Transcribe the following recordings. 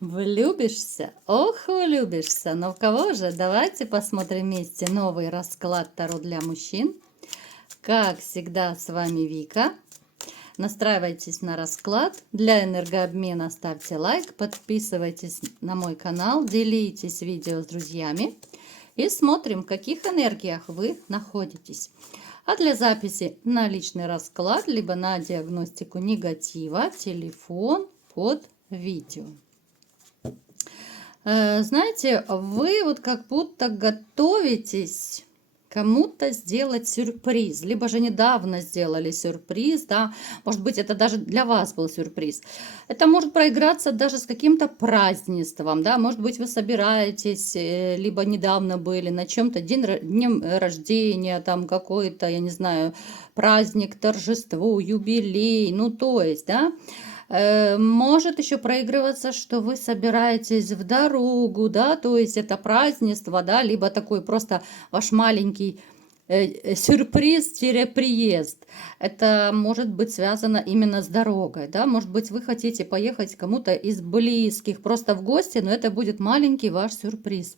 Влюбишься? Ох, влюбишься. Но в кого же? Давайте посмотрим вместе новый расклад Таро для мужчин. Как всегда, с вами Вика. Настраивайтесь на расклад. Для энергообмена ставьте лайк, подписывайтесь на мой канал, делитесь видео с друзьями. И смотрим, в каких энергиях вы находитесь. А для записи на личный расклад, либо на диагностику негатива, телефон под видео. Знаете, вы вот как будто готовитесь кому-то сделать сюрприз, либо же недавно сделали сюрприз, да, может быть, это даже для вас был сюрприз. Это может проиграться даже с каким-то празднеством, да, может быть, вы собираетесь, либо недавно были на чем-то, днем рождения, там какой-то, я не знаю, праздник, торжество, юбилей, ну, то есть, да. Может еще проигрываться, что вы собираетесь в дорогу, да, то есть это празднество, да, либо такой просто ваш маленький сюрприз-приезд. Это может быть связано именно с дорогой, да, может быть, вы хотите поехать к кому-то из близких просто в гости, но это будет маленький ваш сюрприз.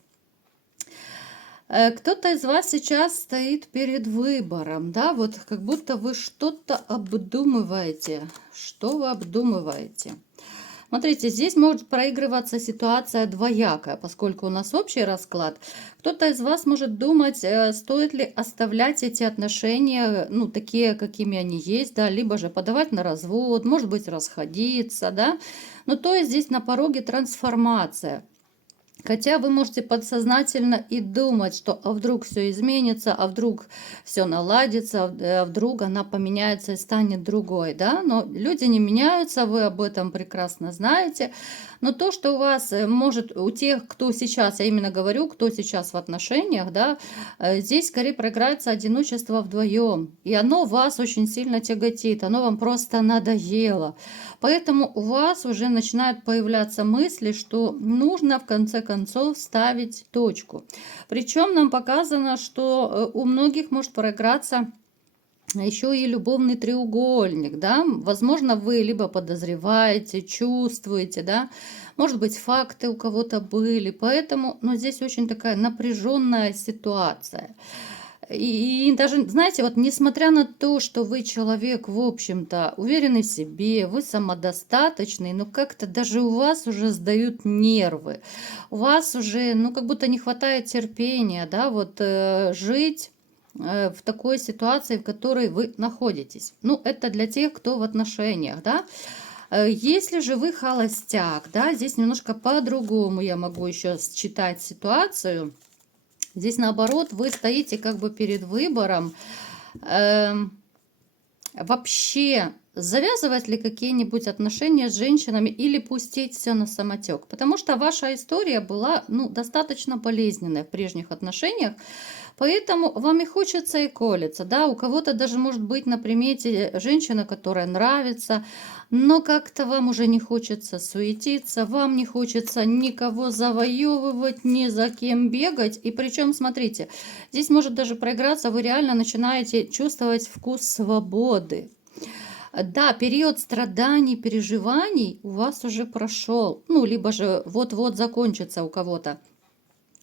Кто-то из вас сейчас стоит перед выбором, да, вот как будто вы что-то обдумываете. Что вы обдумываете? Смотрите, здесь может проигрываться ситуация двоякая, поскольку у нас общий расклад. Кто-то из вас может думать, стоит ли оставлять эти отношения, ну, такие, какими они есть, да, либо же подавать на развод, может быть, расходиться, да. Ну, то есть здесь на пороге трансформация. Хотя вы можете подсознательно и думать, что а вдруг все изменится, а вдруг все наладится, а вдруг она поменяется и станет другой, да? Но люди не меняются, вы об этом прекрасно знаете. Но то, что у вас может, у тех, кто сейчас, я именно говорю, кто сейчас в отношениях, да, здесь скорее проиграется одиночество вдвоем. И оно вас очень сильно тяготит, оно вам просто надоело. Поэтому у вас уже начинают появляться мысли, что нужно в конце концов ставить точку. Причем нам показано, что у многих может проиграться еще и любовный треугольник, да, возможно, вы либо подозреваете, чувствуете, да, может быть, факты у кого-то были, поэтому, но здесь очень такая напряженная ситуация. И даже, знаете, вот несмотря на то, что вы человек, в общем-то, уверенный в себе, вы самодостаточный, но как-то даже у вас уже сдают нервы. У вас уже, ну, как будто не хватает терпения, да, вот жить в такой ситуации, в которой вы находитесь. Ну, это для тех, кто в отношениях, да. Если же вы холостяк, да, здесь немножко по-другому я могу еще считать ситуацию. Здесь наоборот, вы стоите как бы перед выбором, вообще завязывать ли какие-нибудь отношения с женщинами или пустить все на самотек. Потому что ваша история была, ну, достаточно болезненная в прежних отношениях, поэтому вам и хочется, и колется. Да? У кого-то даже может быть на примете женщина, которая нравится, но как-то вам уже не хочется суетиться, вам не хочется никого завоевывать, ни за кем бегать. И причем, смотрите, здесь может даже проиграться, вы реально начинаете чувствовать вкус свободы. Да, период страданий, переживаний у вас уже прошел, ну, либо же вот-вот закончится у кого-то.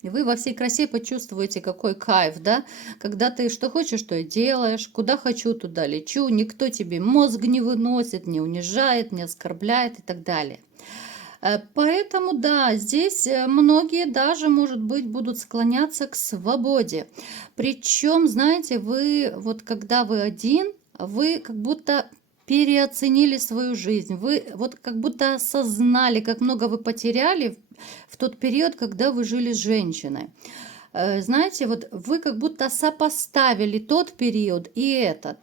И вы во всей красе почувствуете, какой кайф, да, когда ты что хочешь, то и делаешь, куда хочу, туда лечу, никто тебе мозг не выносит, не унижает, не оскорбляет и так далее. Поэтому, да, здесь многие даже, может быть, будут склоняться к свободе. Причем, знаете, вы, вот когда вы один, вы как будто переоценили свою жизнь. Вы вот как будто осознали, как много вы потеряли в тот период, когда вы жили с женщиной. Знаете, вот вы как будто сопоставили тот период и этот.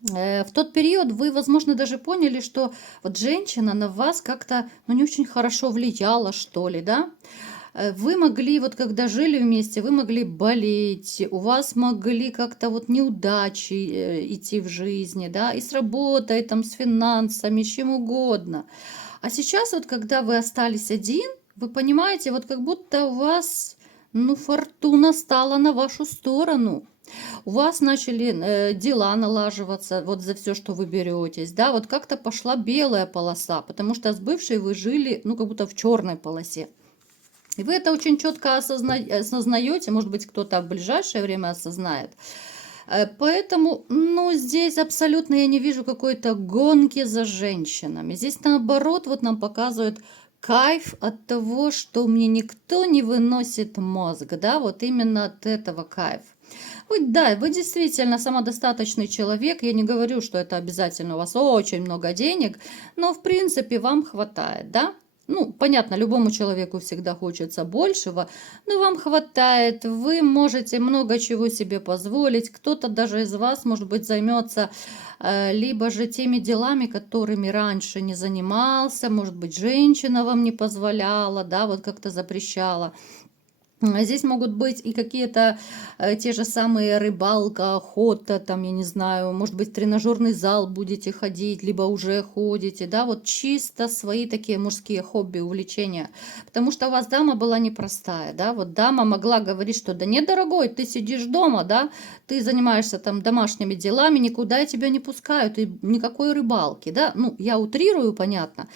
В тот период вы, возможно, даже поняли, что вот женщина на вас как-то, ну, не очень хорошо влияла, что ли, да? Вы могли, вот когда жили вместе, вы могли болеть, у вас могли как-то вот неудачи идти в жизни, да, и с работой, там, с финансами, с чем угодно. А сейчас вот, когда вы остались один, вы понимаете, вот как будто у вас, Ну, фортуна стала на вашу сторону. У вас начали дела налаживаться вот за все, что вы беретесь, да, вот как-то пошла белая полоса, потому что с бывшей вы жили, ну, как будто в черной полосе. И вы это очень четко осознаете, может быть, кто-то в ближайшее время осознает. Поэтому, ну, здесь абсолютно я не вижу какой-то гонки за женщинами. Здесь наоборот, вот нам показывают кайф от того, что мне никто не выносит мозг, да, вот именно от этого кайф. Вы, да, вы действительно самодостаточный человек. Я не говорю, что это обязательно у вас очень много денег, но в принципе вам хватает, да? Ну, понятно, любому человеку всегда хочется большего, но вам хватает, вы можете много чего себе позволить. Кто-то даже из вас, может быть, займется либо же теми делами, которыми раньше не занимался, может быть, женщина вам не позволяла, да, вот как-то запрещала. Здесь могут быть и какие-то те же самые рыбалка, охота, там, я не знаю, может быть, в тренажерный зал будете ходить, либо уже ходите, да, вот чисто свои такие мужские хобби, увлечения. Потому что у вас дама была непростая, да, вот дама могла говорить, что да нет, дорогой, ты сидишь дома, да, ты занимаешься там домашними делами, никуда я тебя не пускаю, ты никакой рыбалки, да, ну, я утрирую, понятно,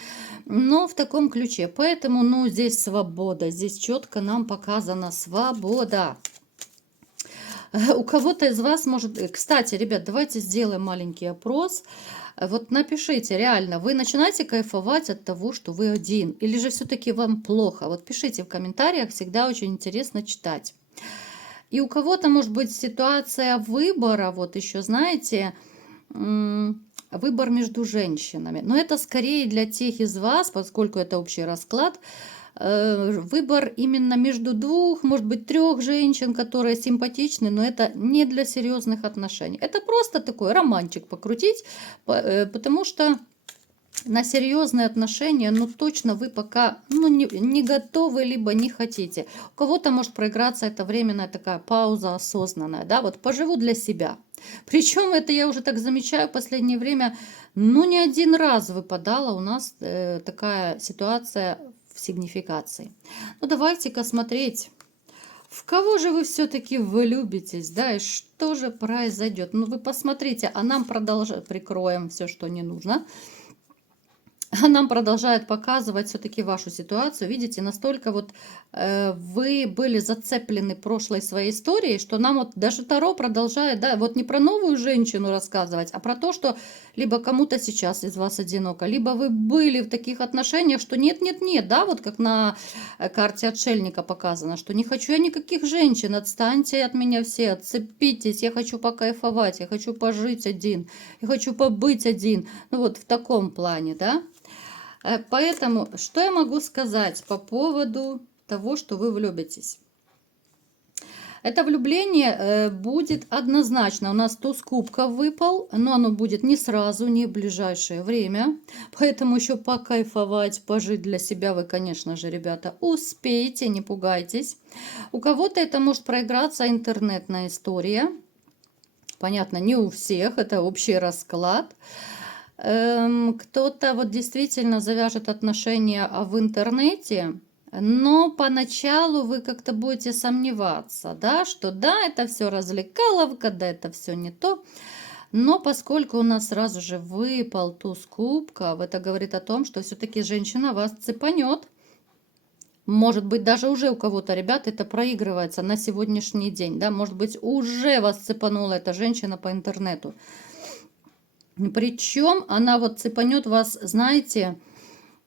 но в таком ключе. Поэтому, ну, здесь свобода, здесь четко нам показана свобода. У кого-то из вас может... Кстати, ребят, давайте сделаем маленький опрос. Вот напишите, реально, вы начинаете кайфовать от того, что вы один? Или же все-таки вам плохо? Вот пишите в комментариях, всегда очень интересно читать. И у кого-то может быть ситуация выбора, вот еще, знаете, выбор между женщинами. Но это скорее для тех из вас, поскольку это общий расклад, выбор именно между двух, может быть, трех женщин, которые симпатичны, но это не для серьезных отношений. Это просто такой романчик покрутить, потому что на серьезные отношения, ну точно вы пока ну, не готовы, либо не хотите. У кого-то может проиграться это временная такая пауза осознанная, да, вот поживу для себя. Причем это я уже так замечаю в последнее время, ну не один раз выпадала у нас такая ситуация в сигнификации. Ну давайте-ка смотреть, в кого же вы все-таки влюбитесь, да, и что же произойдет. Ну вы посмотрите, а нам продолжать прикроем все, что не нужно. Нам продолжает показывать все-таки вашу ситуацию. Видите, настолько вот вы были зацеплены прошлой своей историей, что нам вот даже Таро продолжает, да, вот не про новую женщину рассказывать, а про то, что либо кому-то сейчас из вас одиноко, либо вы были в таких отношениях, что нет-нет-нет, да, вот как на карте отшельника показано, что не хочу я никаких женщин, отстаньте от меня все, отцепитесь, я хочу покайфовать, я хочу пожить один, я хочу побыть один, ну вот в таком плане, да. Поэтому, что я могу сказать по поводу того, что вы влюбитесь? Это влюбление будет однозначно. У нас туз кубков выпал, но оно будет не сразу, не в ближайшее время. Поэтому еще покайфовать, пожить для себя вы, конечно же, ребята, успеете, не пугайтесь. У кого-то это может проиграться интернетная история. Понятно, не у всех, это общий расклад. Кто-то вот действительно завяжет отношения в интернете, но поначалу вы как-то будете сомневаться, да, что да, это все развлекаловка, да, это все не то. Но поскольку у нас сразу же выпал туз кубков, это говорит о том, что все-таки женщина вас цепанет. Может быть, даже уже у кого-то, ребят, это проигрывается на сегодняшний день, да, может быть, уже вас цепанула эта женщина по интернету. Причем она вот цепанет вас, знаете,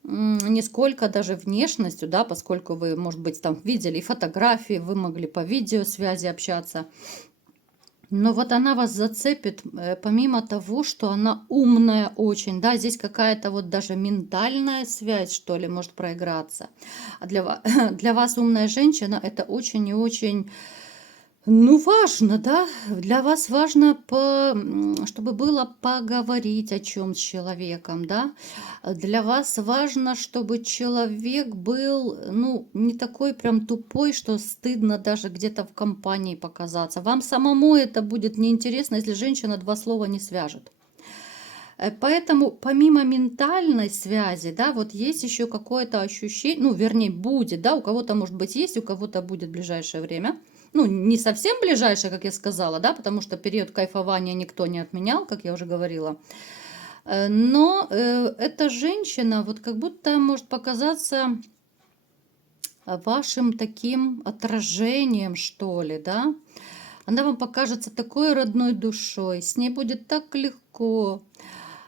не сколько даже внешностью, да, поскольку вы, может быть, там видели фотографии, вы могли по видеосвязи общаться. Но вот она вас зацепит, помимо того, что она умная очень, да, здесь какая-то вот даже ментальная связь, что ли, может проиграться. А для вас умная женщина это очень и очень... Ну, важно, да, для вас важно, чтобы было поговорить о чем с человеком, да. Для вас важно, чтобы человек был, ну, не такой прям тупой, что стыдно даже где-то в компании показаться. Вам самому это будет неинтересно, если женщина два слова не свяжет. Поэтому помимо ментальной связи, да, вот есть еще какое-то ощущение, ну, вернее, будет, да, у кого-то, может быть, есть, у кого-то будет в ближайшее время. Ну, не совсем ближайшее, как я сказала, да, потому что период кайфования никто не отменял, как я уже говорила. Но эта женщина вот как будто может показаться вашим таким отражением, что ли, да. Она вам покажется такой родной душой, с ней будет так легко,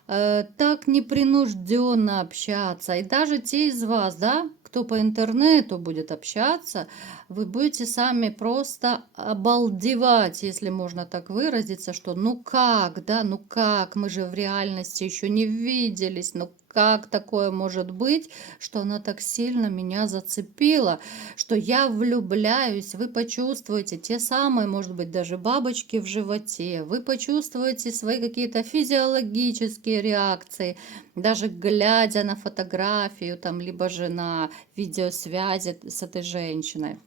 так непринужденно общаться. И даже те из вас, да, кто по интернету будет общаться, вы будете сами просто обалдевать, если можно так выразиться, что ну как, да, ну как, мы же в реальности еще не виделись, ну как такое может быть, что она так сильно меня зацепила, что я влюбляюсь, вы почувствуете те самые, может быть, даже бабочки в животе, вы почувствуете свои какие-то физиологические реакции, даже глядя на фотографию, там, либо же на видеосвязи с этой женщиной.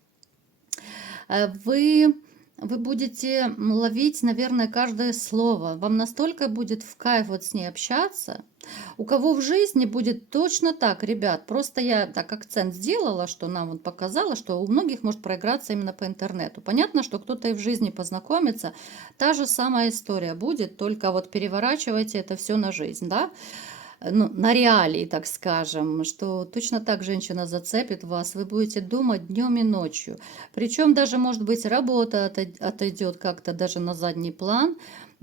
Вы будете ловить, наверное, каждое слово. Вам настолько будет в кайф вот с ней общаться. У кого в жизни будет точно так, ребят. Просто я так акцент сделала, что нам вот показала, что у многих может проиграться именно по интернету. Понятно, что кто-то и в жизни познакомится. Та же самая история будет, только вот переворачивайте это все на жизнь, да? Ну, на реалии, так скажем, что точно так женщина зацепит вас, вы будете думать днем и ночью. Причем даже, может быть, работа отойдет как-то даже на задний план.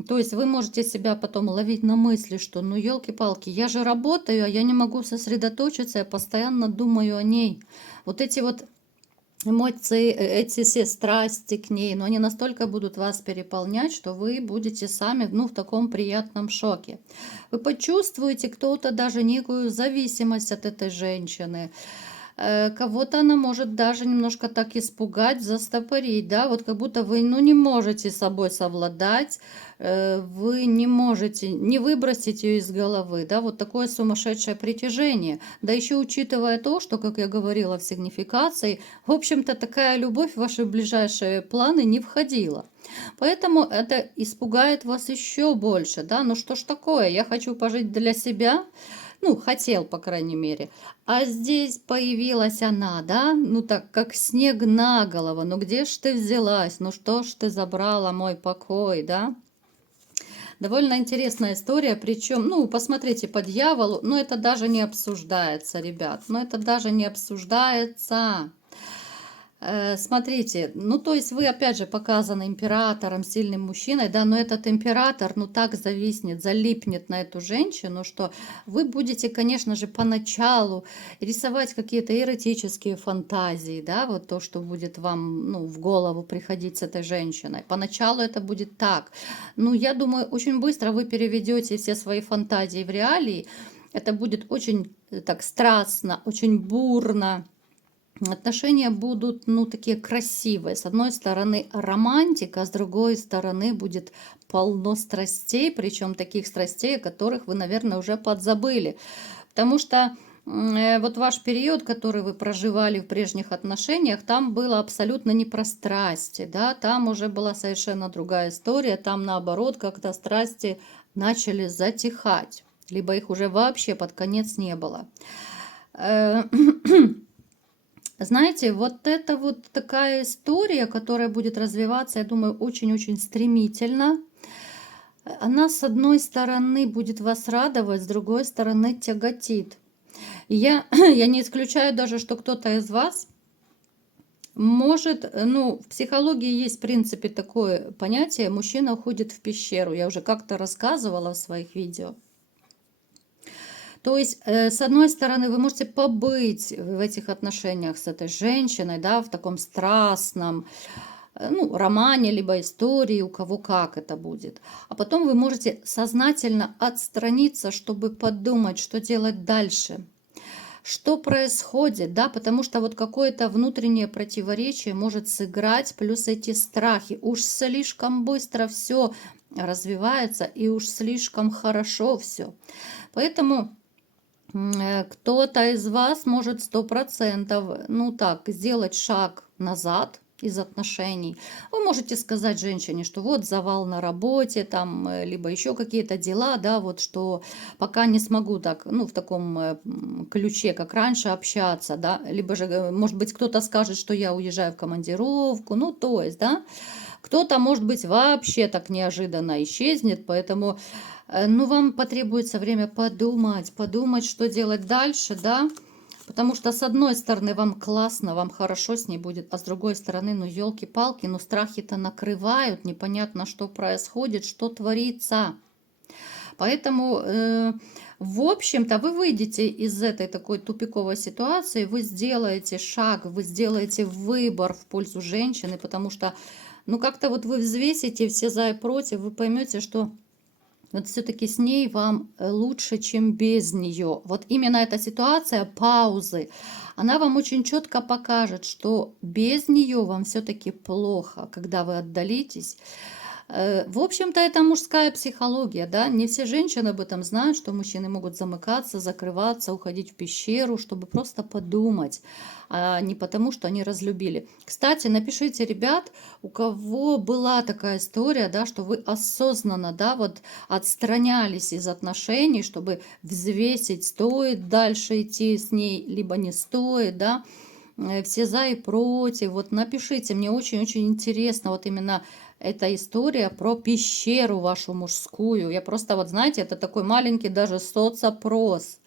То есть вы можете себя потом ловить на мысли, что ну елки-палки, я же работаю, а я не могу сосредоточиться, я постоянно думаю о ней. Вот эти вот эмоции, эти все страсти к ней, но они настолько будут вас переполнять, что вы будете сами, ну, в таком приятном шоке. Вы почувствуете кто-то даже некую зависимость от этой женщины. Кого-то она может даже немножко так испугать, застопорить, да, вот как будто вы, ну, не можете с собой совладать, вы не можете не выбросить ее из головы, да, вот такое сумасшедшее притяжение. Да еще учитывая то, что, как я говорила в сигнификации, в общем-то такая любовь в ваши ближайшие планы не входила. Поэтому это испугает вас еще больше, да, ну что ж такое, я хочу пожить для себя, ну, хотел, по крайней мере. А здесь появилась она, да, ну так, как снег на голову. Ну где ж ты взялась? Ну что ж ты забрала мой покой, да? Довольно интересная история, причем, ну, посмотрите по дьяволу, но это даже не обсуждается, ребят, но это даже не обсуждается. Смотрите, ну то есть вы опять же показаны императором, сильным мужчиной, да, но этот император, ну так зависнет, залипнет на эту женщину, что вы будете, конечно же, поначалу рисовать какие-то эротические фантазии, да, вот то, что будет вам, ну, в голову приходить с этой женщиной. Поначалу это будет так. Ну, я думаю, очень быстро вы переведете все свои фантазии в реалии. Это будет очень так страстно, очень бурно. Отношения будут, ну, такие красивые. С одной стороны романтика, с другой стороны будет полно страстей, причем таких страстей, о которых вы, наверное, уже подзабыли. Потому что вот ваш период, который вы проживали в прежних отношениях, там было абсолютно не про страсти, да, там уже была совершенно другая история, там наоборот как-то страсти начали затихать, либо их уже вообще под конец не было. Знаете, вот это вот такая история, которая будет развиваться, я думаю, очень-очень стремительно. Она, с одной стороны, будет вас радовать, с другой стороны, тяготит. Я не исключаю даже, что кто-то из вас может, ну, в психологии есть, в принципе, такое понятие, мужчина уходит в пещеру. Я уже как-то рассказывала в своих видео. То есть, с одной стороны, вы можете побыть в этих отношениях с этой женщиной, да, в таком страстном, ну, романе, либо истории, у кого как это будет. А потом вы можете сознательно отстраниться, чтобы подумать, что делать дальше. Что происходит, да, потому что вот какое-то внутреннее противоречие может сыграть, плюс эти страхи. Уж слишком быстро все развивается и уж слишком хорошо все. Поэтому кто-то из вас может 100%, ну так, сделать шаг назад, из отношений. Вы можете сказать женщине, что вот завал на работе, там, либо еще какие-то дела, да, вот что пока не смогу так, ну, в таком ключе, как раньше, общаться, да, либо же, может быть, кто-то скажет, что я уезжаю в командировку, ну, то есть, да, кто-то, может быть, вообще так неожиданно исчезнет, поэтому, ну, вам потребуется время подумать, что делать дальше, да, потому что, с одной стороны, вам классно, вам хорошо с ней будет, а с другой стороны, ну, елки-палки, ну, страхи-то накрывают, непонятно, что происходит, что творится. Поэтому, в общем-то, вы выйдете из этой такой тупиковой ситуации, вы сделаете шаг, вы сделаете выбор в пользу женщины, потому что, ну, как-то вот вы взвесите все за и против, вы поймете, что вот все-таки с ней вам лучше, чем без нее. Вот именно эта ситуация паузы, она вам очень четко покажет, что без нее вам все-таки плохо, когда вы отдалитесь. В общем-то, это мужская психология, да, не все женщины об этом знают, что мужчины могут замыкаться, закрываться, уходить в пещеру, чтобы просто подумать, а не потому, что они разлюбили. Кстати, напишите, ребят, у кого была такая история, да, что вы осознанно, да, вот отстранялись из отношений, чтобы взвесить, стоит дальше идти с ней, либо не стоит, да, все за и против. Вот напишите, мне очень-очень интересно вот именно эта история про пещеру вашу мужскую. Я просто вот, знаете, это такой маленький даже соцопрос.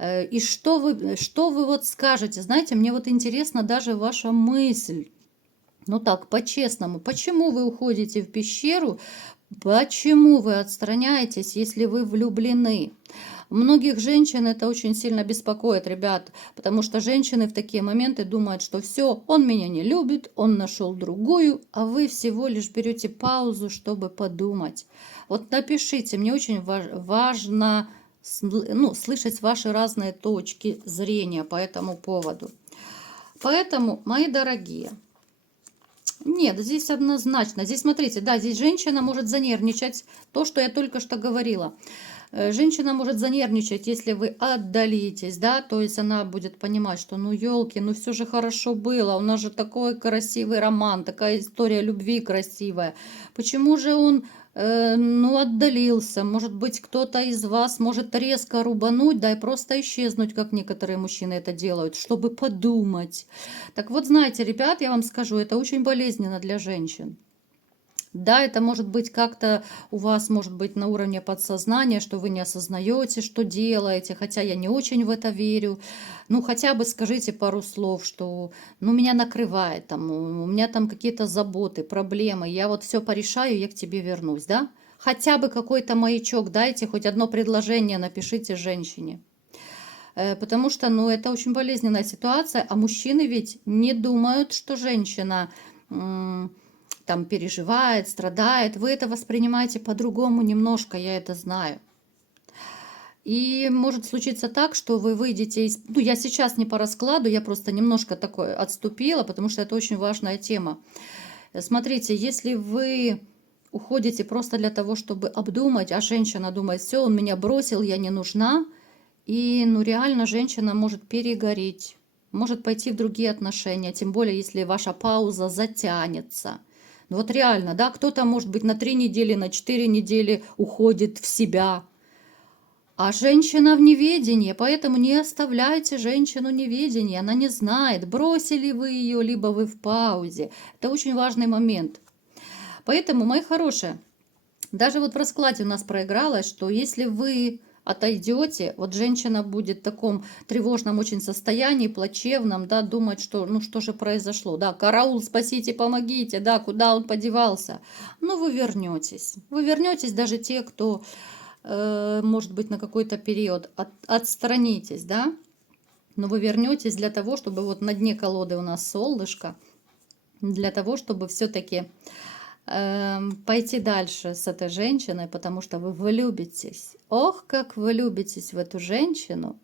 И что вы вот скажете? Знаете, мне вот интересно даже ваша мысль. Ну так, по-честному, почему вы уходите в пещеру? Почему вы отстраняетесь, если вы влюблены? Многих женщин это очень сильно беспокоит, ребят, потому что женщины в такие моменты думают, что все, он меня не любит, он нашел другую, а вы всего лишь берете паузу, чтобы подумать. Вот напишите, мне очень важно ну, слышать ваши разные точки зрения по этому поводу. Поэтому, мои дорогие, нет, здесь однозначно. Здесь, смотрите, да, здесь женщина может занервничать. То, что я только что говорила. Женщина может занервничать, если вы отдалитесь, да, то есть она будет понимать, что ну елки, ну все же хорошо было, у нас же такой красивый роман, такая история любви красивая. Почему же он, ну, отдалился? Может быть, кто-то из вас может резко рубануть, да, и просто исчезнуть, как некоторые мужчины это делают, чтобы подумать. Так вот, знаете, ребят, я вам скажу, это очень болезненно для женщин. Да, это может быть как-то у вас, может быть, на уровне подсознания, что вы не осознаете, что делаете, хотя я не очень в это верю. Ну, хотя бы скажите пару слов, что, ну, меня накрывает, там, у меня там какие-то заботы, проблемы, я вот все порешаю, я к тебе вернусь, да? Хотя бы какой-то маячок дайте, хоть одно предложение напишите женщине. Потому что, ну, это очень болезненная ситуация, а мужчины ведь не думают, что женщина там переживает, страдает. Вы это воспринимаете по-другому немножко, я это знаю. И может случиться так, что вы выйдете из... Ну, я сейчас не по раскладу, я просто немножко такое отступила, потому что это очень важная тема. Смотрите, если вы уходите просто для того, чтобы обдумать, а женщина думает, все, он меня бросил, я не нужна, и, ну, реально женщина может перегореть, может пойти в другие отношения, тем более, если ваша пауза затянется. Ну, вот реально, да, кто-то, может быть, на 3 недели, на 4 недели уходит в себя, а женщина в неведении, поэтому не оставляйте женщину в неведении, она не знает, бросили вы ее, либо вы в паузе. Это очень важный момент. Поэтому, мои хорошие, даже вот в раскладе у нас проигралось, что если вы отойдете, вот женщина будет в таком тревожном очень состоянии, плачевном, да, думать, что, ну, что же произошло, да, караул, спасите, помогите, да, куда он подевался. Но вы вернетесь даже те, кто, может быть, на какой-то период отстранитесь, да, но вы вернетесь для того, чтобы вот на дне колоды у нас солнышко, для того, чтобы все-таки пойти дальше с этой женщиной, потому что вы влюбитесь. Ох, как вы влюбитесь в эту женщину.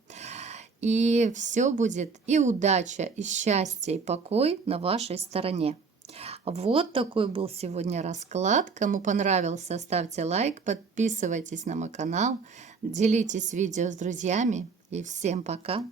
И все будет и удача, и счастье, и покой на вашей стороне. Вот такой был сегодня расклад. Кому понравился, ставьте лайк, подписывайтесь на мой канал, делитесь видео с друзьями. И всем пока!